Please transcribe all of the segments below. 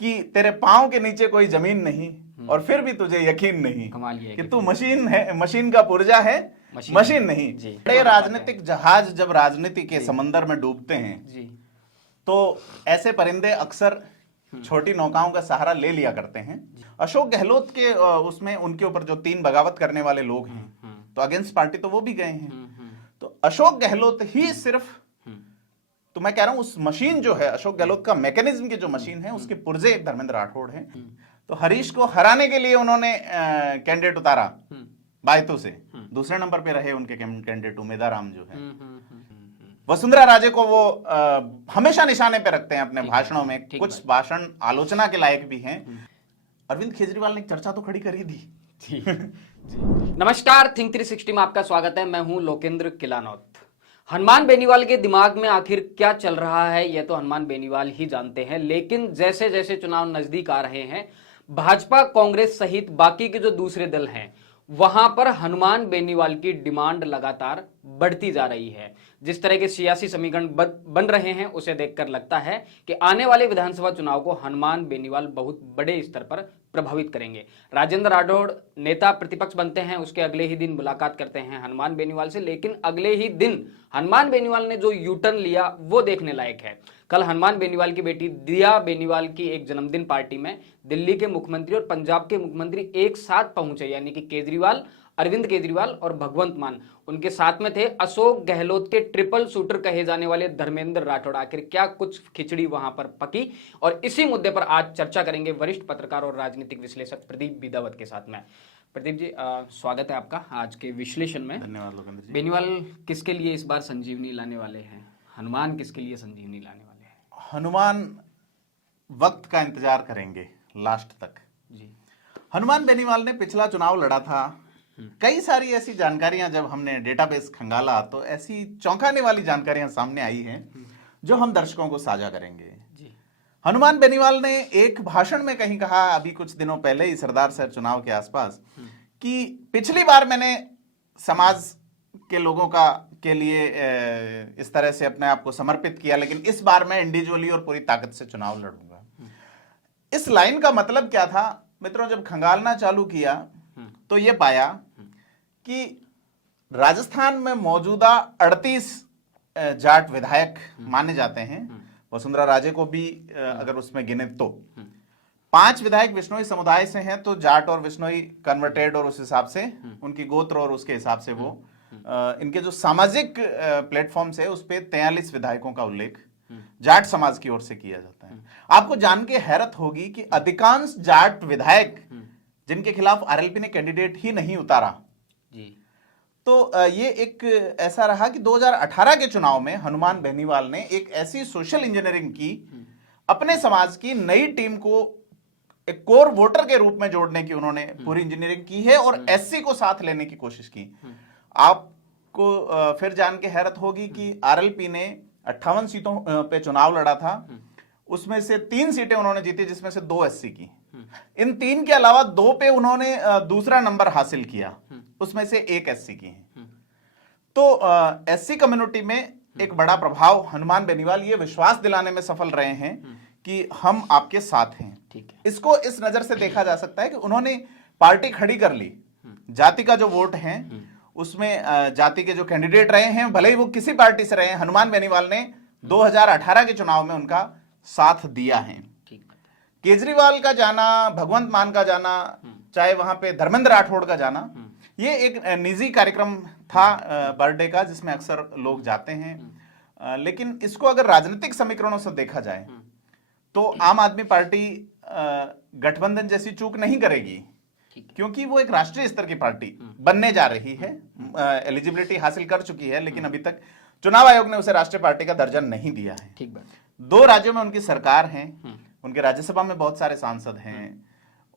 कि तेरे पांव के नीचे कोई जमीन नहीं और फिर भी तुझे यकीन नहीं कमाल ये है कि तू मशीन है, मशीन का पुर्जा है, मशीन नहीं। बड़े राजनीतिक जहाज जब राजनीति के समंदर में डूबते हैं जी, तो ऐसे परिंदे अक्सर छोटी नौकाओं का सहारा ले लिया करते हैं। अशोक गहलोत के उसमें उनके ऊपर जो 3 बगावत करने वाले लोग हैं, तो अगेंस्ट पार्टी तो वो भी गए हैं। तो अशोक गहलोत ही सिर्फ, तो मैं कह रहा हूं उस मशीन जो है अशोक गहलोत का मैकेनिज्म की जो मशीन है उसके पुर्जे धर्मेंद्र राठौड़ हैं। तो हरीश को हराने के लिए उन्होंने कैंडिडेट उतारा बायतू से, दूसरे नंबर पे रहे उनके कैंडिडेट उमेदाराम जो है। वसुंधरा राजे को वो हमेशा निशाने पे रखते हैं अपने भाषणों में, कुछ भाषण आलोचना के लायक भी हैं। अरविंद केजरीवाल ने चर्चा तो खड़ी कर ही दी। जी। नमस्कार, थिंक 360 में आपका स्वागत है। मैं हूं लोकेंद्र किलानौत। हनुमान बेनीवाल के दिमाग में आखिर क्या चल रहा है यह तो हनुमान बेनीवाल ही जानते हैं, लेकिन जैसे जैसे चुनाव नजदीक आ रहे हैं, भाजपा, कांग्रेस सहित बाकी के जो दूसरे दल हैं वहां पर हनुमान बेनीवाल की डिमांड लगातार बढ़ती जा रही है। जिस तरह के सियासी समीकरण बन रहे हैं उसे देखकर लगता है कि आने वाले विधानसभा चुनाव को हनुमान बेनीवाल बहुत बड़े स्तर पर प्रभावित करेंगे। राजेंद्र राठौड़ नेता प्रतिपक्ष बनते हैं, उसके अगले ही दिन मुलाकात करते हैं हनुमान बेनीवाल से, लेकिन अगले ही दिन हनुमान बेनीवाल ने जो यू टर्न लिया वो देखने लायक है। कल हनुमान बेनीवाल की बेटी दिया बेनीवाल की एक जन्मदिन पार्टी में दिल्ली के मुख्यमंत्री और पंजाब के मुख्यमंत्री एक साथ पहुंचे, यानी कि केजरीवाल, अरविंद केजरीवाल और भगवंत मान उनके साथ में थे। अशोक गहलोत के ट्रिपल शूटर कहे जाने वाले धर्मेंद्र राठौड़, आखिर क्या कुछ खिचड़ी वहां पर पकी, और इसी मुद्दे पर आज चर्चा करेंगे वरिष्ठ पत्रकार और राजनीतिक विश्लेषक प्रदीप बिदावत के साथ में। प्रदीप जी, स्वागत है आपका आज के विश्लेषण में। धन्यवाद लोकेंद्र जी। बेनीवाल किसके लिए इस बार संजीवनी लाने वाले हैं? हनुमान किसके लिए संजीवनी लाने वाले हैं? हनुमान वक्त का इंतजार करेंगे लास्ट तक जी। हनुमान बेनीवाल ने पिछला चुनाव लड़ा था। कई सारी ऐसी जानकारियां जब हमने डेटाबेस खंगाला तो ऐसी चौंकाने वाली जानकारियां सामने आई हैं जो हम दर्शकों को साझा करेंगे। जी। हनुमान बेनीवाल ने एक भाषण में कहीं कहा अभी कुछ दिनों पहले ही सरदार शहर चुनाव के आसपास कि पिछली बार मैंने समाज के लोगों का के लिए इस तरह से अपने आप को समर्पित किया, लेकिन इस बार मैं इंडिविजुअली और पूरी ताकत से चुनाव लड़ूंगा। इस लाइन का मतलब क्या था मित्रों? जब खंगालना चालू किया तो यह पाया कि राजस्थान में मौजूदा 38 जाट विधायक माने जाते हैं, वसुंधरा राजे को भी अगर उसमें गिने तो 5 विधायक विश्नोई समुदाय से हैं, तो जाट और विश्नोई कन्वर्टेड और उस हिसाब से उनकी गोत्र और उसके हिसाब से वो इनके जो सामाजिक प्लेटफॉर्म से उस पे 43 विधायकों का उल्लेख जाट समाज की ओर से किया जाता है। आपको जान के हैरत होगी कि अधिकांश जाट विधायक जिनके खिलाफ आरएलपी ने कैंडिडेट ही नहीं उतारा जी। तो ये एक ऐसा रहा कि 2018 के चुनाव में हनुमान बेनीवाल ने एक ऐसी सोशल इंजीनियरिंग की, अपने समाज की नई टीम को एक कोर वोटर के रूप में जोड़ने की उन्होंने पूरी इंजीनियरिंग की है और एससी को साथ लेने की कोशिश की। आपको फिर जान के हैरत होगी कि आरएलपी ने 58 सीटों पे चुनाव लड़ा था, उसमें से 3 सीटें उन्होंने जीती, जिसमें से 2 एससी की। इन 3 के अलावा 2 पे उन्होंने दूसरा नंबर हासिल किया, उसमें से 1 एससी की है। तो एससी कम्युनिटी में एक बड़ा प्रभाव हनुमान बेनीवाल ये विश्वास दिलाने में सफल रहे हैं कि हम आपके साथ हैं। ठीक है। इसको इस नजर से देखा जा सकता है कि उन्होंने पार्टी खड़ी कर ली। जाति का जो वोट है उसमें जाति के जो कैंडिडेट रहे हैं, भले ही वो किसी पार्टी से रहे हैं, हनुमान बेनीवाल ने 2018 के चुनाव में उनका साथ दिया है। केजरीवाल का जाना, भगवंत मान का जाना, चाहे वहां पे धर्मेंद्र राठौड़ का जाना, ये एक निजी कार्यक्रम था बर्थडे का जिसमें अक्सर लोग जाते हैं। लेकिन इसको अगर राजनीतिक समीकरणों से देखा जाए तो आम आदमी पार्टी गठबंधन जैसी चूक नहीं करेगी, क्योंकि वो एक राष्ट्रीय स्तर की पार्टी बनने जा रही है, एलिजिबिलिटी हासिल कर चुकी है, लेकिन अभी तक चुनाव आयोग ने उसे राष्ट्रीय पार्टी का दर्जा नहीं दिया है। ठीक बात। 2 राज्यों में उनकी सरकार है, उनके राज्यसभा में बहुत सारे सांसद हैं,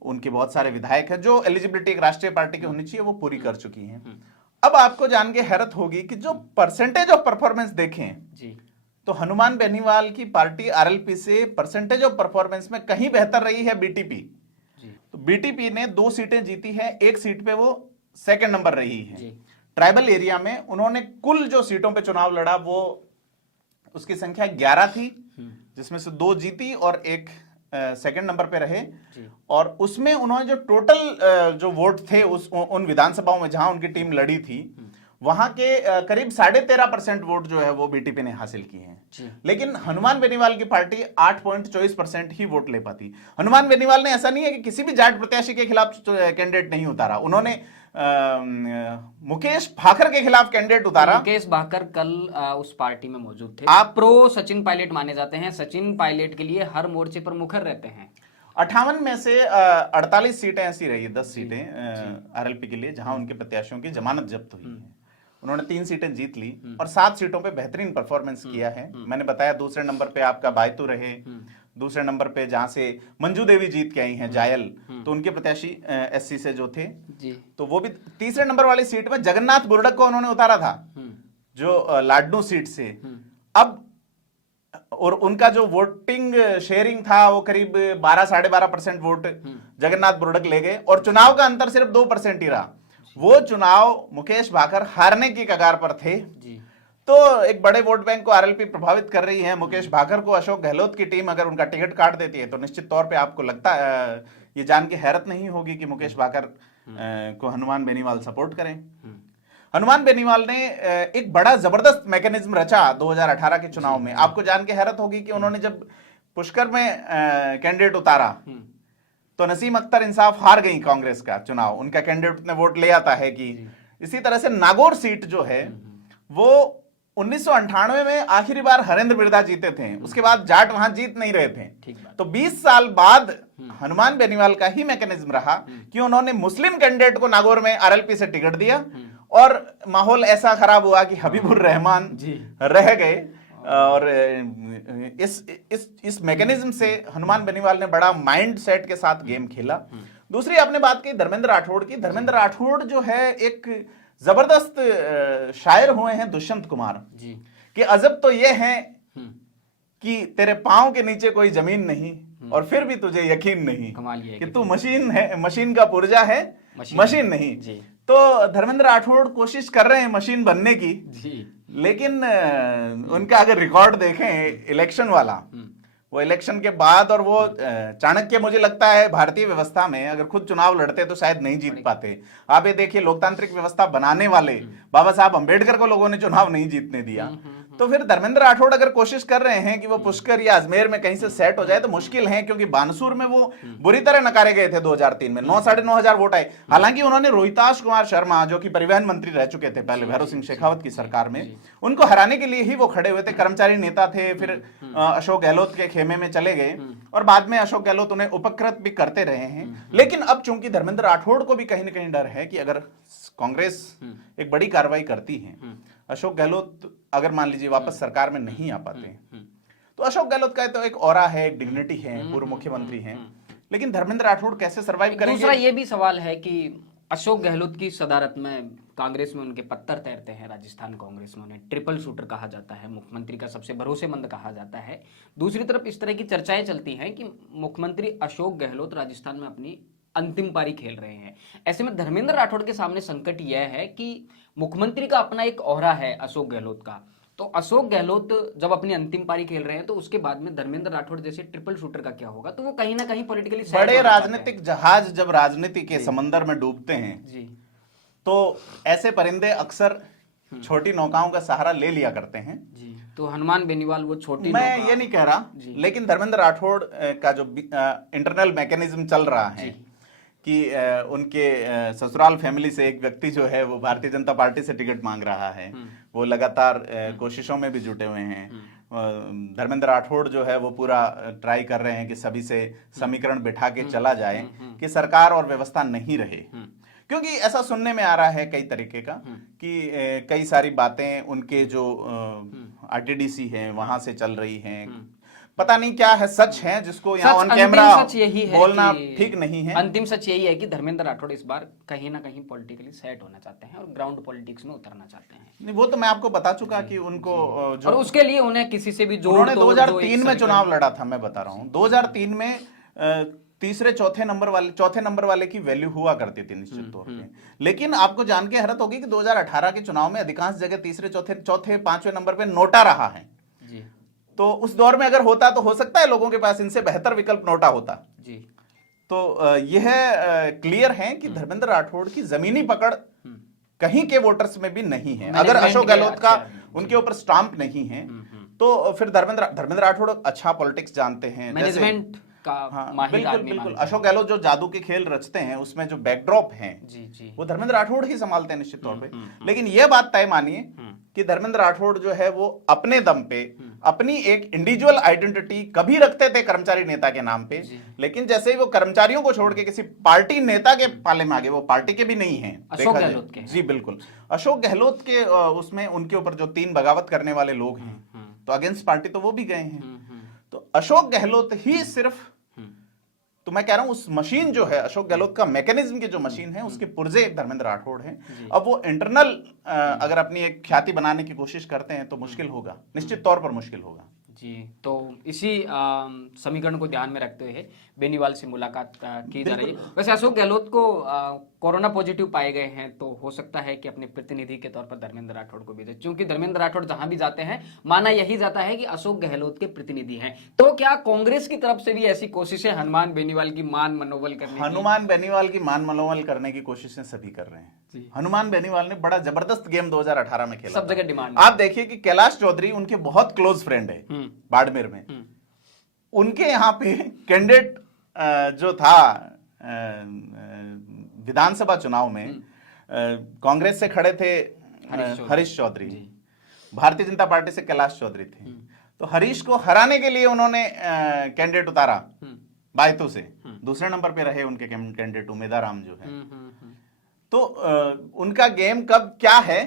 उनके बहुत सारे विधायक हैं, जो एलिजिबिलिटी एक राष्ट्रीय पार्टी की होनी चाहिए वो पूरी कर चुकी हैं। अब आपको जान के हैरत होगी कि जो परसेंटेज ऑफ परफॉर्मेंस देखें जी, तो हनुमान बेनीवाल की पार्टी आरएलपी से परसेंटेज ऑफ परफॉर्मेंस में कहीं बेहतर रही है बीटीपी। तो बीटीपी ने 2 सीटें जीती है, 1 सीट पे वो सेकंड नंबर रही है। ट्राइबल एरिया में उन्होंने कुल जो सीटों पे चुनाव लड़ा वो उसकी संख्या 11 थी, जिसमें से 2 जीती और 1 सेकंड नंबर पे रहे जी। और उसमें उन्होंने जो टोटल जो वोट थे उन विधानसभाओं में जहां उनकी टीम लड़ी थी वहां के करीब 13.5% वोट जो है वो बीटीपी ने हासिल किए जी। हैं। लेकिन हनुमान बेनीवाल की पार्टी 8.24% ही वोट ले पाती। हनुमान बेनीवाल ने ऐसा नहीं है कि किसी भी जाट प्रत्याशी के खिलाफ कैंडिडेट नहीं उतारा, उन्होंने मुकेश भाकर के खिलाफ कैंडिडेट उतारा। मुकेश भाकर कल उस पार्टी में मौजूद थे। आप प्रो सचिन पायलट माने जाते हैं, सचिन पायलट के लिए हर मोर्चे पर मुखर रहते हैं। 58 में से 48 सीटें ऐसी रही, 10 सीटें आरएलपी के लिए जहां उनके प्रत्याशियों की जमानत जब्त हुई है। उन्होंने 3 सीटें जीत ली और 7 सीटों पे बेहतरीन परफॉर्मेंस किया है। मैंने बताया दूसरे नंबर पे आपका बायतू रहे, दूसरे नंबर पे जहां से मंजू देवी जीत के आई हैं जायल, तो उनके प्रत्याशी एससी से जो थे जी। तो वो भी। तीसरे नंबर वाली सीट में जगन्नाथ बुर्डक को उन्होंने उतारा था जो लाडनू सीट से। अब और उनका जो वोटिंग शेयरिंग था वो करीब 12-12.5% वोट जगन्नाथ बुर्डक ले गए और चुनाव का अंतर सिर्फ 2% ही रहा। वो चुनाव मुकेश भाकर हारने की कगार पर थे जी। तो एक बड़े वोट बैंक को आरएलपी प्रभावित कर रही है। मुकेश भाकर को अशोक गहलोत की टीम अगर उनका टिकट काट देती है तो निश्चित तौर पे आपको लगता ये जान के हैरत नहीं होगी कि मुकेश भाकर को हनुमान बेनीवाल सपोर्ट करें। हनुमान बेनीवाल ने एक बड़ा जबरदस्त मैकेनिज्म रचा 2018 के चुनाव में। आपको जान के हैरत होगी कि उन्होंने जब पुष्कर में कैंडिडेट उतारा तो नसीम अख्तर इंसाफ हार गई कांग्रेस का चुनाव, उनका कैंडिडेट ने वोट ले आता है कि इसी तरह से नागौर सीट जो है वो 1998 में आखिरी बार हरेंद्र बिरदा जीते थे, उसके बाद जाट वहां जीत नहीं रहे थे। तो 20 साल बाद हनुमान बेनीवाल का ही मैकेनिज्म रहा कि उन्होंने मुस्लिम कैंडिडेट को नागौर में आरएलपी से टिकट दिया और माहौल ऐसा खराब हुआ कि हबीबुर रहमान रह गए। और इस मैकेनिज्म से हनुमान बेनीवाल ने बड़ा माइंड सेट के साथ गेम खेला। दूसरी आपने बात की धर्मेंद्र राठौड़ की। धर्मेंद्र राठौड़ जो है एक जबरदस्त शायर हुए हैं दुष्यंत कुमार जी कि अजब तो ये है कि तेरे पांव के नीचे कोई जमीन नहीं और फिर भी तुझे यकीन नहीं कि तू मशीन है, मशीन का पुर्जा है, मशीन नहीं जी। तो धर्मेंद्र राठौड़ कोशिश कर रहे हैं मशीन बनने की जी। लेकिन उनका अगर रिकॉर्ड देखें इलेक्शन वाला, वो इलेक्शन के बाद और वो चाणक्य मुझे लगता है भारतीय व्यवस्था में अगर खुद चुनाव लड़ते तो शायद नहीं जीत पाते। आप ये देखिए लोकतांत्रिक व्यवस्था बनाने वाले बाबा साहब अंबेडकर को लोगों ने चुनाव नहीं जीतने दिया। तो फिर धर्मेंद्र राठौड़ अगर कोशिश कर रहे हैं कि वो पुष्कर या अजमेर में कहीं से सेट हो जाए तो मुश्किल है, क्योंकि बानसूर में वो बुरी तरह नकारे गए थे 2003 में। 9-9.5 वोट आए। हालांकि उन्होंने रोहिताश कुमार शर्मा जो कि परिवहन मंत्री रह चुके थे पहले भैरव सिंह शेखावत की सरकार में, उनको हराने के लिए ही वो खड़े हुए थे। कर्मचारी नेता थे, फिर अशोक गहलोत के खेमे में चले गए और बाद में अशोक गहलोत उन्हें उपकृत भी करते रहे हैं। लेकिन अब चूंकि धर्मेंद्र राठौड़ को भी कहीं ना कहीं डर है कि अगर कांग्रेस एक बड़ी कार्रवाई करती है, अशोक गहलोत अगर मान लीजिए वापस सरकार में नहीं आ पाते तो अशोक गहलोत का तो एक ऑरा है, एक डिग्निटी है, पूर्व मुख्यमंत्री हैं, लेकिन धर्मेंद्र राठौड़ कैसे सरवाइव करेंगे? दूसरा ये भी सवाल है कि अशोक गहलोत की सदारत में कांग्रेस में उनके पत्तर तैरते हैं। राजस्थान कांग्रेस में उन्हें ट्रिपल शूटर कहा जाता है, मुख्यमंत्री का सबसे भरोसेमंद कहा जाता है। दूसरी तरफ इस तरह की चर्चाएं चलती हैं कि मुख्यमंत्री अशोक गहलोत राजस्थान में अपनी अंतिम पारी खेल रहे हैं। ऐसे में धर्मेंद्र राठौड़ के सामने संकट यह है कि मुख्यमंत्री का अपना एक ओहरा है अशोक गहलोत का, तो अशोक गहलोत जब अपनी अंतिम पारी खेल रहे हैं तो उसके बाद में धर्मेंद्र राठौड़ जैसे ट्रिपल शूटर का क्या होगा? तो वो कहीं ना कहीं पॉलिटिकली बड़े राजनीतिक जहाज जब राजनीति के समंदर में डूबते हैं जी, तो ऐसे परिंदे अक्सर छोटी नौकाओं का सहारा ले लिया करते हैं जी। तो हनुमान बेनीवाल वो छोटी, मैं ये नहीं कह रहा, लेकिन धर्मेंद्र राठौड़ का जो इंटरनल मैकेनिज्म चल रहा है कि उनके ससुराल फैमिली से एक व्यक्ति जो है वो भारतीय जनता पार्टी से टिकट मांग रहा है, वो लगातार कोशिशों में भी जुटे हुए हैं। धर्मेंद्र राठौड़ जो है वो पूरा ट्राई कर रहे हैं कि सभी से समीकरण बिठा के चला जाए कि सरकार और व्यवस्था नहीं रहे, क्योंकि ऐसा सुनने में आ रहा है कई तरीके का कि कई सारी बातें उनके जो आरटीडीसी हैं वहां से चल रही हैं। पता नहीं क्या है सच है जिसको यहाँ ऑन कैमरा बोलना ठीक नहीं है। अंतिम सच यही है कि धर्मेंद्र राठौड़ इस बार कहीं ना कहीं पॉलिटिकली सेट होना चाहते हैं और ग्राउंड पॉलिटिक्स में उतरना चाहते हैं। नहीं, वो तो मैं आपको बता चुका कि उनको जो और उसके लिए उन्हें किसी से भी जोड़, उन्होंने 2003 में चुनाव लड़ा था। मैं बता रहा हूँ 2003 में तीसरे चौथे नंबर वाले की वैल्यू हुआ करती थी निश्चित तौर पे। लेकिन आपको जान के हैरत होगी कि 2018 के चुनाव में अधिकांश जगह तीसरे चौथे पांचवें नंबर पे नोटा रहा है। तो उस दौर में अगर होता तो हो सकता है लोगों के पास इनसे बेहतर विकल्प नोटा होता। जी। तो यह क्लियर है कि धर्मेंद्र राठौड़ की जमीनी पकड़ कहीं के वोटर्स में भी नहीं है। अगर अशोक गहलोत का उनके ऊपर स्टाम्प नहीं है तो फिर धर्मेंद्र राठौड़ अच्छा पॉलिटिक्स जानते हैं, मैनेजमेंट का माहिर बिल्कुल आदमी बिल्कुल। मानते हैं। अशोक गहलोत जो जादू के खेल रचते हैं उसमें जो बैकड्रॉप हैं जी जी। वो धर्मेंद्र राठौड़ ही संभालते हैं निश्चित तौर पे। लेकिन यह बात तय मानिए कि धर्मेंद्र राठौड़ जो है वो अपने दम पे अपनी एक इंडिविजुअल आइडेंटिटी कभी रखते थे कर्मचारी नेता के नाम पे, लेकिन जैसे ही वो कर्मचारियों को छोड़ के किसी पार्टी नेता के पाले में आ गए, वो पार्टी के भी नहीं है अशोक गहलोत के। जी बिल्कुल। अशोक गहलोत के उसमें उनके ऊपर जो 3 बगावत करने वाले लोग हैं तो अगेंस्ट पार्टी तो वो भी गए हैं। तो अशोक गहलोत ही सिर्फ, तो मैं कह रहा हूं उस मशीन जो है अशोक गहलोत का मैकेनिज्म की जो मशीन है उसके पुर्जे धर्मेंद्र राठौड़ हैं। अब वो इंटरनल अगर अपनी एक ख्याति बनाने की कोशिश करते हैं तो मुश्किल होगा, निश्चित तौर पर मुश्किल होगा। जी। तो इसी समीकरण को ध्यान में रखते हुए बेनीवाल से मुलाकात की जा रही है। वैसे अशोक गहलोत को कोरोना पॉजिटिव पाए गए हैं तो हो सकता है कि अपने प्रतिनिधि के तौर पर धर्मेंद्र राठौड़ को भेजे, क्योंकि धर्मेंद्र राठौड़ जहां भी जाते हैं माना यही जाता है कि अशोक गहलोत के प्रतिनिधि हैं। तो क्या कांग्रेस की तरफ से भी ऐसी कोशिशें हनुमान बेनीवाल की मान मनोबल करने की? हनुमान बेनीवाल की मान मनोबल करने की कोशिशें सभी कर रहे हैं। हनुमान बेनीवाल ने बड़ा जबरदस्त गेम 2018 में खेला, सब जगह डिमांड। आप देखिए कि कैलाश चौधरी उनके बहुत क्लोज फ्रेंड है बाड़मेर में। उनके यहाँ पे कैंडिडेट जो था विधानसभा चुनाव में कांग्रेस से खड़े थे हरीश चौधरी, भारतीय जनता पार्टी से कैलाश चौधरी थे। तो हरीश को हराने के लिए उन्होंने कैंडिडेट उतारा बायतू से, दूसरे नंबर पे रहे उनके कैंडिडेट उमेदाराम जो है। तो उनका गेम कब क्या है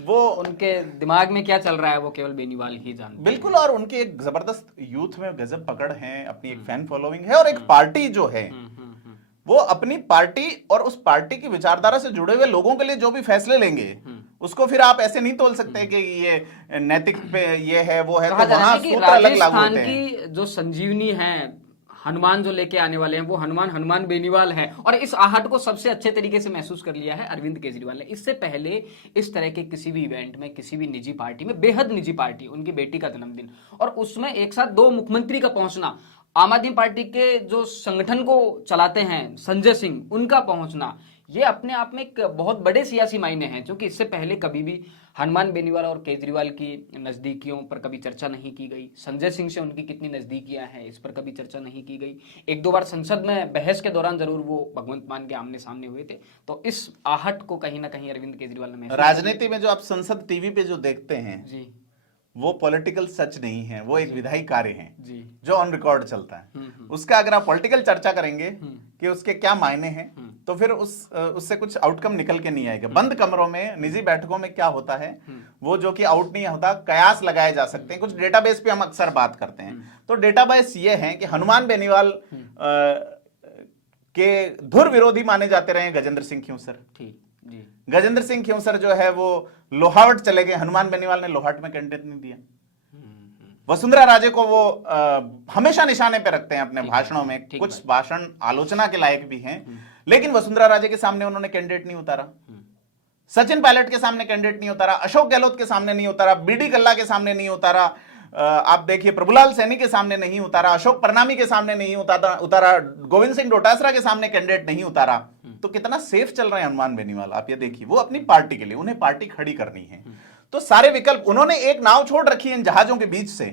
वो उनके दिमाग में क्या चल रहा है वो केवल बेनीवाल ही जानते हैं। बिल्कुल। और उनकी एक जबरदस्त यूथ में गजब पकड़ है, अपनी एक फैन फॉलोइंग है और एक पार्टी जो है वो अपनी पार्टी और उस पार्टी की विचारधारा से जुड़े हुए लोगों के लिए जो भी फैसले लेंगे उसको फिर आप ऐसे नहीं तोल सकते कि ये नैतिक पे ये है वो है, तो वहां सूत्र अलग लागू होते हैं। की जो संजीवनी है हनुमान जो लेके आने वाले हैं वो हनुमान बेनीवाल है, और इस आहट को सबसे अच्छे तरीके से महसूस कर लिया है अरविंद केजरीवाल ने। इससे पहले इस तरह के किसी भी इवेंट में, किसी भी निजी पार्टी में, बेहद निजी पार्टी, उनकी बेटी का जन्मदिन, और उसमें एक साथ 2 मुख्यमंत्री का पहुंचना, आम आदमी पार्टी के जो संगठन को चलाते हैं संजय सिंह, उनका पहुंचना, ये अपने आप में एक बहुत बड़े सियासी मायने हैं, क्योंकि इससे पहले कभी भी हनुमान बेनीवाल और केजरीवाल की नजदीकियों पर कभी चर्चा नहीं की गई। संजय सिंह से उनकी कितनी नजदीकियां हैं इस पर कभी चर्चा नहीं की गई। 1-2 बार संसद में बहस के दौरान जरूर वो भगवंत मान के आमने सामने हुए थे। तो इस आहट को कहीं ना कहीं अरविंद केजरीवाल ने महसूस राजनीति में जो आप संसद टीवी पे जो देखते हैं जी, वो पॉलिटिकल सच नहीं है, वो एक विधायी कार्य है जी, जो ऑन रिकॉर्ड चलता है। उसका अगर आप पॉलिटिकल चर्चा करेंगे कि उसके क्या मायने हैं तो फिर उससे कुछ आउटकम निकल के नहीं आएगा। बंद कमरों में, निजी बैठकों में क्या होता है वो जो कि आउट नहीं होता, कयास लगाए जा सकते हैं। कुछ डेटाबेस पे हम अक्सर बात करते हैं, तो डेटाबेस ये है कि हनुमान बेनीवाल के धुर विरोधी माने जाते रहे गजेंद्र सिंह खिंवसर। ठीक जी। गजेंद्र सिंह खिंवसर जो है वो लोहावट चले गए, हनुमान बेनीवाल ने लोहावट में कैंडिडेट नहीं दिया। वसुंधरा राजे को वो हमेशा निशाने पे रखते हैं अपने भाषणों में, कुछ भाषण आलोचना के लायक भी हैं, लेकिन वसुंधरा राजे के सामने उन्होंने कैंडिडेट नहीं उतारा, सचिन पायलट के सामने कैंडिडेट नहीं उतारा, अशोक गहलोत के सामने नहीं उतारा, बीडी कल्ला के सामने नहीं उतारा, आप देखिए प्रभुलाल सैनी के सामने नहीं उतारा, अशोक परनामी के सामने नहीं उतारा, गोविंद सिंह डोटासरा के सामने कैंडिडेट नहीं उतारा। तो कितना सेफ चल रहे हैं हनुमान बेनीवाल, आप ये देखिए। वो अपनी पार्टी के लिए, उन्हें पार्टी खड़ी करनी है, तो सारे विकल्प उन्होंने एक नाव छोड़ रखी है इन जहाजों के बीच से।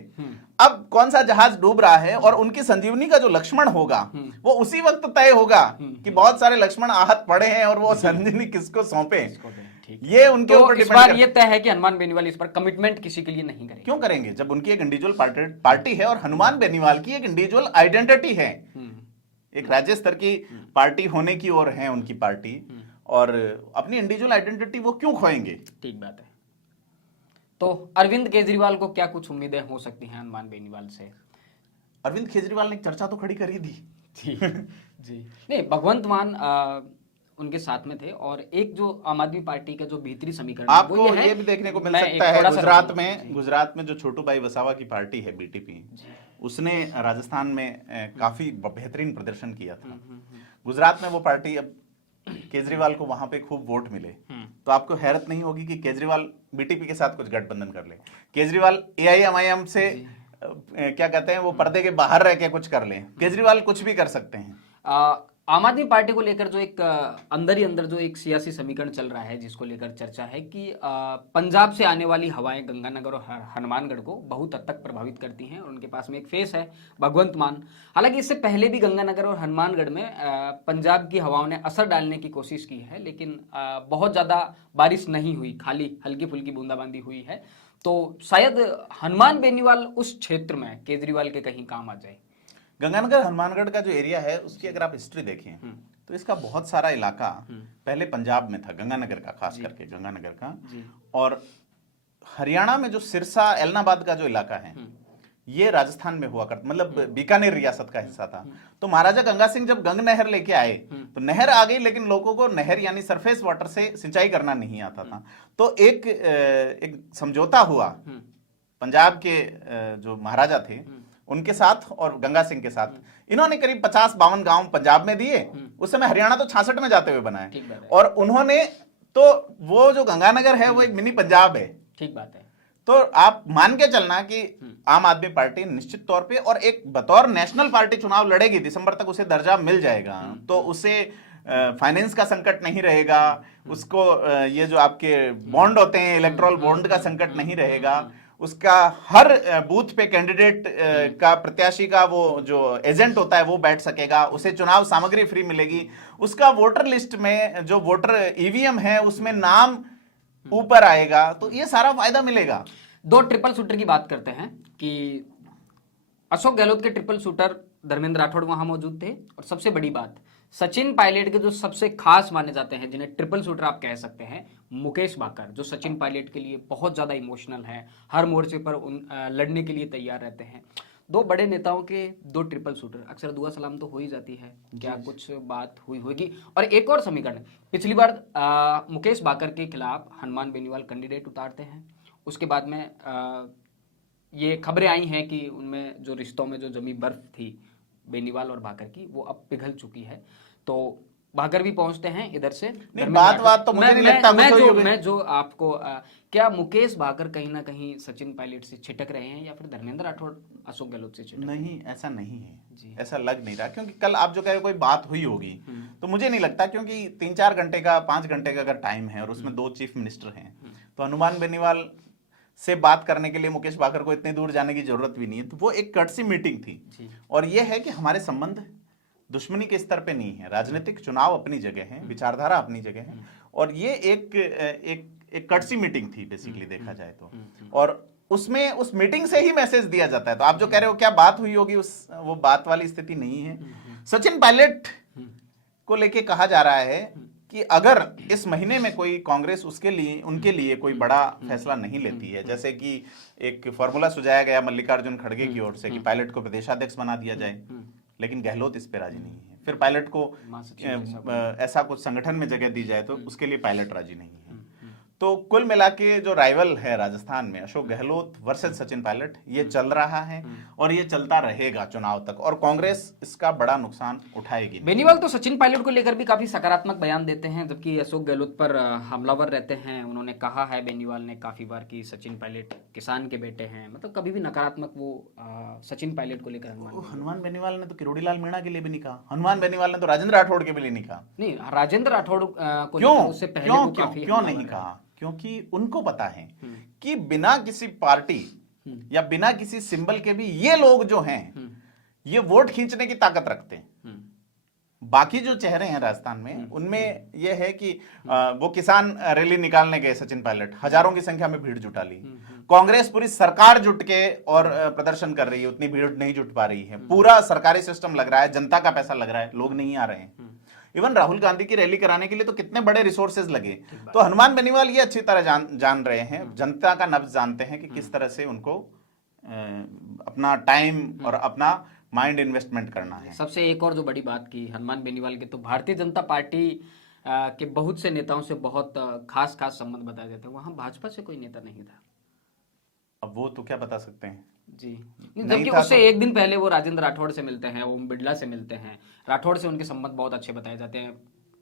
अब कौन सा जहाज डूब रहा है और उनकी संजीवनी का जो लक्ष्मण होगा वो उसी वक्त तय होगा कि बहुत सारे लक्ष्मण आहत पड़े हैं और वो संजीवनी किसको सौंपे, ये उनके ऊपर इस बार ये तय है कि हनुमान बेनीवाल इस पर कमिटमेंट किसी के लिए नहीं करेंगे। क्यों करेंगे जब उनकी एक इंडिविजुअल पार्टी है और हनुमान बेनीवाल की एक इंडिविजुअल आइडेंटिटी है, एक राज्य स्तर की पार्टी होने की ओर है उनकी पार्टी, और अपनी इंडिविजुअल आइडेंटिटी वो क्यों खोएंगे। ठीक बात है। तो अरविंद केजरीवाल को क्या कुछ उम्मीदें हो सकती हैं हनुमान बेनीवाल से? अरविंद केजरीवाल ने चर्चा तो खड़ी कर ही दी जी जी। नहीं, भगवंत मान उनके साथ में थे, और एक जो आम आदमी पार्टी का जो भीतरी समीकरण आपको ये भी देखने को मिल सकता है गुजरात में जो छोटू भाई वसावा की पार्टी है बीटीपी, उसने राजस्थान में काफी बेहतरीन प्रदर्शन किया था। गुजरात में वो पार्टी, अब केजरीवाल को वहां पे खूब वोट मिले, तो आपको हैरत नहीं होगी कि केजरीवाल बीटीपी के साथ कुछ गठबंधन कर ले। केजरीवाल एआईएमआईएम से क्या कहते हैं, वो पर्दे के बाहर रह के कुछ कर लें। केजरीवाल कुछ भी कर सकते हैं। आम आदमी पार्टी को लेकर जो एक अंदर ही अंदर जो एक सियासी समीकरण चल रहा है, जिसको लेकर चर्चा है कि पंजाब से आने वाली हवाएं गंगानगर और हनुमानगढ़ को बहुत हद तक प्रभावित करती हैं, और उनके पास में एक फेस है भगवंत मान। हालांकि इससे पहले भी गंगानगर और हनुमानगढ़ में पंजाब की हवाओं ने असर डालने की कोशिश की है, लेकिन बहुत ज़्यादा बारिश नहीं हुई, खाली हल्की फुल्की बूंदाबांदी हुई है। तो शायद हनुमान बेनीवाल उस क्षेत्र में केजरीवाल के कहीं काम आ जाए। गंगानगर हनुमानगढ़ का जो एरिया है, उसकी अगर आप हिस्ट्री देखें तो इसका बहुत सारा इलाका पहले पंजाब में था, गंगानगर का, खास करके गंगानगर का। और हरियाणा में जो सिरसा एलनाबाद का जो इलाका है, ये राजस्थान में हुआ करता, मतलब बीकानेर रियासत का हिस्सा था। तो महाराजा गंगा सिंह जब गंग नहर लेके आए तो नहर आ गई, लेकिन लोगों को नहर यानी सरफेस वाटर से सिंचाई करना नहीं आता था। तो एक समझौता हुआ पंजाब के जो महाराजा थे उनके साथ और गंगा सिंह के साथ। इन्होंने करीब 50-52 गांव पंजाब में दिए। उस समय हरियाणा तो 66 में जाते हुए बना है, और उन्होंने तो वो जो गंगानगर है वो एक मिनी पंजाब है। ठीक बात है। तो आप मान के चलना कि आम आदमी पार्टी निश्चित तौर पे, और एक बतौर नेशनल पार्टी चुनाव लड़ेगी, दिसंबर तक उसे दर्जा मिल जाएगा, तो उसे फाइनेंस का संकट नहीं रहेगा, उसको ये जो आपके बॉन्ड होते हैं, इलेक्ट्रल बॉन्ड का संकट नहीं रहेगा, उसका हर बूथ पे कैंडिडेट का, प्रत्याशी का वो जो एजेंट होता है वो बैठ सकेगा, उसे चुनाव सामग्री फ्री मिलेगी, उसका वोटर लिस्ट में जो वोटर ईवीएम है उसमें नाम ऊपर आएगा, तो ये सारा फायदा मिलेगा। 2 ट्रिपल शूटर की बात करते हैं कि अशोक गहलोत के ट्रिपल शूटर धर्मेंद्र राठौड़ वहां मौजूद थे, और सबसे बड़ी बात सचिन पायलट के जो सबसे खास माने जाते हैं, जिन्हें ट्रिपल शूटर आप कह सकते हैं, मुकेश भाकर, जो सचिन पायलट के लिए बहुत ज्यादा इमोशनल है, हर मोर्चे पर लड़ने के लिए तैयार रहते हैं। 2 बड़े नेताओं के 2 ट्रिपल शूटर, अक्सर दुआ सलाम तो हो ही जाती है, क्या कुछ बात हुई होगी? और एक और समीकरण, पिछली बार मुकेश भाकर के खिलाफ हनुमान बेनीवाल कैंडिडेट उतारते हैं, उसके बाद में ये खबरें आई हैं कि उनमें जो रिश्तों में जो जमी बर्फ थी बेनीवाल और भाकर की, वो अब पिघल चुकी है। तो भाकर भी पहुंचते हैं इधर से। बात तो मुझे नहीं लगता। मैं जो आपको क्या मुकेश भाकर कहीं ना कहीं सचिन पायलट से छिटक रहे हैं, या फिर धर्मेंद्र राठौड़ अशोक गहलोत से छिटक? नहीं, ऐसा नहीं है जी, ऐसा लग नहीं रहा, क्योंकि कल आप जो कह रहे हो कोई बात हुई होगी, तो मुझे नहीं लगता, क्योंकि 3-4 घंटे का, 5 घंटे का अगर टाइम है और उसमें 2 चीफ मिनिस्टर हैं, तो हनुमान बेनीवाल से बात करने के लिए मुकेश भाकर को इतने दूर जाने की जरूरत भी नहीं है। तो वो एक कर्टसी मीटिंग थी, और ये है कि हमारे संबंध दुश्मनी के स्तर पे नहीं है, राजनीतिक चुनाव अपनी जगह है, विचारधारा अपनी जगह है, और ये एक कर्टसी मीटिंग थी बेसिकली देखा जाए तो। और उसमें उस मीटिंग से ही मैसेज दिया जाता है। तो आप जो कह रहे हो क्या बात हुई होगी, वो बात वाली स्थिति नहीं है। सचिन पायलट को लेके कहा जा रहा है कि अगर इस महीने में कोई कांग्रेस उनके लिए कोई बड़ा फैसला नहीं लेती है, जैसे कि एक फॉर्मूला सुझाया गया मल्लिकार्जुन खड़गे की ओर से कि पायलट को प्रदेशाध्यक्ष बना दिया जाए, लेकिन गहलोत इस पे राजी नहीं है। फिर पायलट को ऐसा कुछ संगठन में जगह दी जाए तो उसके लिए पायलट राजी नहीं है। तो कुल मिला के जो राइवल है राजस्थान में, अशोक गहलोत वर्सेस सचिन पायलट, ये चल रहा है और ये चलता रहेगा चुनाव तक, और कांग्रेस इसका बड़ा नुकसान उठाएगी। बेनीवाल तो सचिन पायलट को लेकर भी काफी सकारात्मक बयान देते हैं, जबकि अशोक गहलोत पर हमलावर रहते हैं। उन्होंने कहा है बेनीवाल ने काफी बार कि सचिन पायलट किसान के बेटे हैं, मतलब कभी भी नकारात्मक वो सचिन पायलट को लेकर हनुमान बेनीवाल ने तो किरोड़ी लाल मीणा के लिए भी नहीं कहा, हनुमान बेनीवाल ने तो राजेंद्र राठौड़ के लिए नहीं कहा। नहीं, राजेंद्र राठौड़ को क्यों नहीं कहा? क्योंकि उनको पता है कि बिना किसी पार्टी या बिना किसी सिंबल के भी ये लोग जो हैं ये वोट खींचने की ताकत रखते हैं। बाकी जो चेहरे हैं राजस्थान में, उनमें यह है कि वो किसान रैली निकालने गए सचिन पायलट, हजारों की संख्या में भीड़ जुटा ली। कांग्रेस पूरी सरकार जुट के और प्रदर्शन कर रही है, उतनी भीड़ नहीं जुट पा रही है। पूरा सरकारी सिस्टम लग रहा है, जनता का पैसा लग रहा है, लोग नहीं आ रहे हैं। इवन राहुल गांधी की रैली कराने के लिए तो कितने बड़े रिसोर्सेज लगे। तो हनुमान बेनीवाल ये अच्छी तरह जान रहे हैं, जनता का नब्ज जानते हैं कि किस तरह से उनको अपना टाइम और अपना माइंड इन्वेस्टमेंट करना है। सबसे एक और जो बड़ी बात की हनुमान बेनीवाल के, तो भारतीय जनता पार्टी के बहुत से नेताओं से बहुत खास संबंध बताए जाते हैं, वहां भाजपा से कोई नेता नहीं था। अब वो तो क्या बता सकते हैं जी, जबकि उससे एक दिन पहले वो राजेंद्र राठौड़ से मिलते हैं, ओम बिड़ला से मिलते हैं, राठौड़ से उनके संबंध बहुत अच्छे बताए जाते हैं।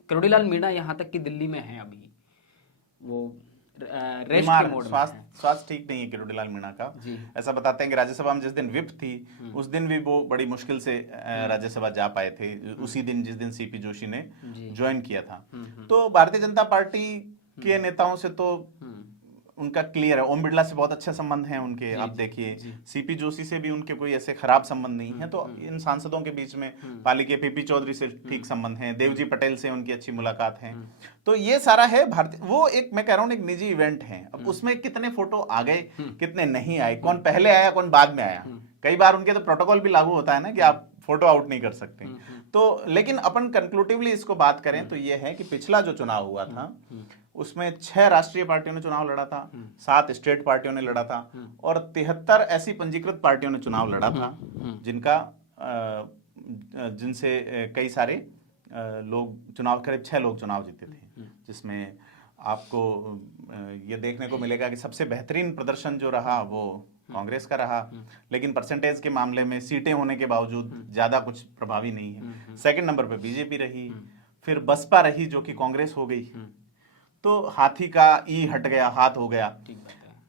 किरोड़ी लाल मीणा यहाँ तक कि दिल्ली में है अभी, वो रेस्ट बीमार के मोड में स्वास्थ्य हैं। स्वास्थ्य ठीक नहीं है किरोड़ीलाल मीणा का। जी। ऐसा बताते हैं कि राज्यसभा में जिस दिन विप थी उस दिन भी वो बड़ी मुश्किल से राज्यसभा जा पाए थे, उसी दिन जिस दिन सीपी जोशी ने जी। ज्वाइन किया था। तो भारतीय जनता पार्टी के नेताओं से तो उनका क्लियर है, ओम बिरला से बहुत अच्छे संबंध हैं उनके, आप देखिए सीपी जोशी से भी उनके कोई ऐसे खराब संबंध नहीं है। तो इन सांसदों के बीच में पाली के पीपी चौधरी से ठीक संबंध है, देवजी पटेल से उनकी अच्छी मुलाकात है। तो ये सारा है भारतीय, वो एक मैं कह रहा हूँ एक निजी इवेंट है। अब उसमें कितने फोटो आ गए कितने नहीं आए, कौन पहले आया कौन बाद में आया, कई बार उनके तो प्रोटोकॉल भी लागू होता है ना कि आप फोटो आउट नहीं कर सकते। तो लेकिन अपन कंक्लूटिवली इसको बात करें तो ये है कि पिछला जो चुनाव हुआ था उसमें 6 राष्ट्रीय पार्टियों ने चुनाव लड़ा था, 7 स्टेट पार्टियों ने लड़ा था और 73 ऐसी पंजीकृत पार्टियों ने चुनाव लड़ा था जिनका जिनसे कई सारे लोग चुनाव, करीब 6 लोग चुनाव जीते थे। जिसमें आपको ये देखने को मिलेगा कि सबसे बेहतरीन प्रदर्शन जो रहा वो कांग्रेस का रहा, लेकिन परसेंटेज के मामले में सीटें होने के बावजूद ज्यादा कुछ प्रभावी नहीं है। सेकंड नंबर पे बीजेपी रही, फिर बसपा रही जो कि कांग्रेस हो गई। तो हाथी का ई हट गया, हाथ हो गया।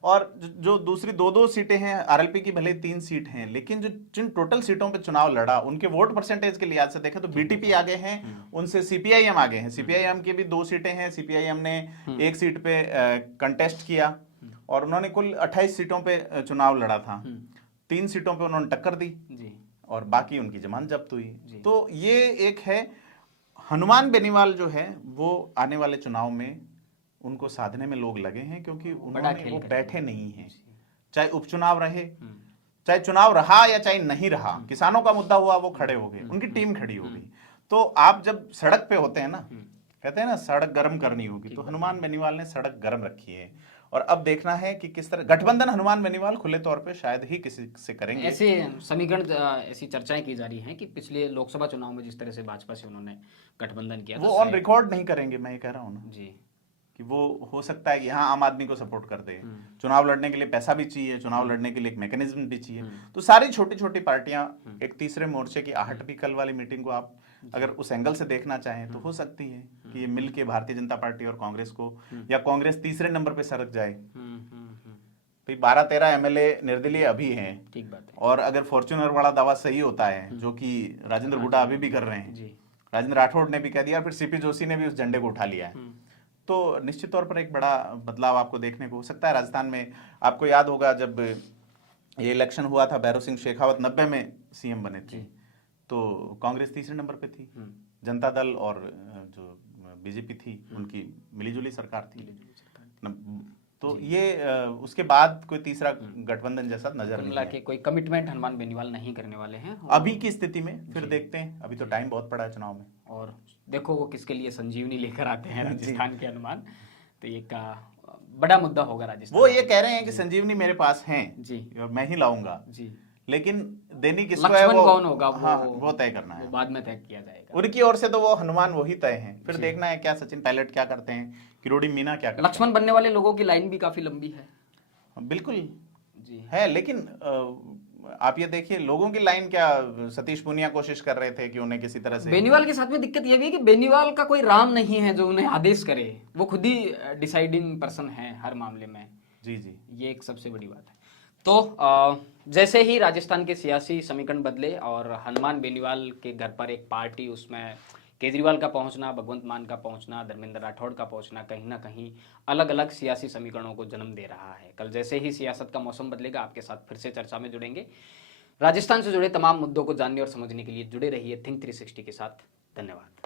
और जो दूसरी 2-2 सीटें हैं आरएलपी की, भले 3 सीट हैं, लेकिन जो जिन टोटल सीटों पे चुनाव लड़ा उनके वोट परसेंटेज के लिहाज से देखें तो बीटीपी आगे हैं, उनसे सीपीआईएम आगे हैं। सीपीआईएम की भी 2 सीटें हैं, सीपीआईएम ने 1 सीट पे कंटेस्ट किया और उन्होंने कुल 28 सीटों पे चुनाव लड़ा था। 3 सीटों पे उन्होंने टक्कर दी और बाकी उनकी जमानत जब्त हुई। तो ये एक है, हनुमान बेनीवाल जो है वो आने वाले चुनाव में उनको साधने में लोग लगे हैं, क्योंकि उन्होंने वो बैठे नहीं हैं। चाहे उपचुनाव रहे, चाहे चुनाव रहा या चाहे नहीं रहा, किसानों का मुद्दा हुआ वो खड़े हो गए, उनकी टीम खड़ी हो गई। तो आप जब सड़क पे होते हैं ना, कहते हैं ना सड़क गर्म करनी होगी, तो हनुमान बेनीवाल ने सड़क गर्म रखी है। और अब देखना है कि किस तरह गठबंधन हनुमान बेनीवाल खुले तौर पे शायद ही किसी से करेंगे। ऐसे समीकरण, ऐसी चर्चाएं की जा रही हैं कि पिछले लोकसभा चुनाव में जिस तरह से भाजपा से उन्होंने गठबंधन किया, वो ऑन रिकॉर्ड नहीं करेंगे, मैं ये कह रहा हूँ ना जी, कि वो हो सकता है कि हाँ आम आदमी को सपोर्ट कर दे, चुनाव लड़ने के लिए पैसा भी चाहिए, चुनाव लड़ने के लिए एक मैकेनिज्म भी चाहिए। तो सारी छोटी छोटी पार्टियां एक तीसरे मोर्चे की आहट भी, कल वाली मीटिंग को आप अगर उस एंगल से देखना चाहें तो हो सकती है कि ये मिल के भारतीय जनता पार्टी और कांग्रेस को, या कांग्रेस तीसरे नंबर पे सरक जाए। 12-13 एमएलए निर्दलीय अभी हैं, ठीक बात है। और अगर फॉर्च्यूनर वाला दावा सही होता है जो कि राजेंद्र गुड्डा अभी भी कर रहे हैं, राजेंद्र राठौड़ ने भी कह दिया, फिर सीपी जोशी ने भी उस झंडे को उठा लिया है, तो निश्चित तौर पर एक बड़ा बदलाव आपको देखने को हो सकता है। राजस्थान में आपको याद होगा जब ये इलेक्शन हुआ था, भैरव सिंह शेखावत 90 में सीएम बने थे, तो कांग्रेस तीसरे नंबर पे थी, जनता दल और जो बीजेपी थी उनकी मिलीजुली सरकार थी। तो ये उसके बाद कोई तीसरा गठबंधन जैसा नजर नहीं के कोई कमिटमेंट हनुमान बेनीवाल नहीं करने वाले हैं अभी की स्थिति में। फिर देखते हैं, अभी तो टाइम बहुत पड़ा है चुनाव में, और देखो वो किसके लिए संजीवनी लेकर आते हैं राजस्थान के हनुमान। तो ये का बड़ा मुद्दा होगा राजस्थान। वो ये कह रहे हैं कि संजीवनी मेरे पास है जी और मैं ही लाऊंगा जी, लेकिन देनी किसको है लक्ष्मण वो कौन होगा, वो तय करना है, वो बाद में तय किया जाएगा। उनकी ओर से तो वो हनुमान वही तय है। फिर देखना है क्या सचिन पायलट क्या करते हैं, किरोड़ी मीना क्या करते हैं। लक्ष्मण बनने वाले लोगों की लाइन भी काफी लंबी है। बिल्कुल जी है, लेकिन आप ये देखिए लोगों की लाइन क्या, सतीश पूनिया कोशिश कर रहे थे कि उन्हें किसी तरह से। बेनीवाल के साथ में दिक्कत ये भी है कि बेनीवाल का कोई राम नहीं है जो उन्हें आदेश करे, वो खुद ही डिसाइडिंग पर्सन है हर मामले में। जी जी, ये एक सबसे बड़ी बात है। तो जैसे ही राजस्थान के सियासी समीकरण बदले और हनुमान बेनीवाल के घर पर एक पार्टी, उसमें केजरीवाल का पहुंचना, भगवंत मान का पहुंचना, धर्मेंद्र राठौड़ का पहुंचना कहीं ना कहीं अलग अलग सियासी समीकरणों को जन्म दे रहा है। कल जैसे ही सियासत का मौसम बदलेगा आपके साथ फिर से चर्चा में जुड़ेंगे। राजस्थान से जुड़े तमाम मुद्दों को जानने और समझने के लिए जुड़े रहिए थिंक 360 के साथ। धन्यवाद।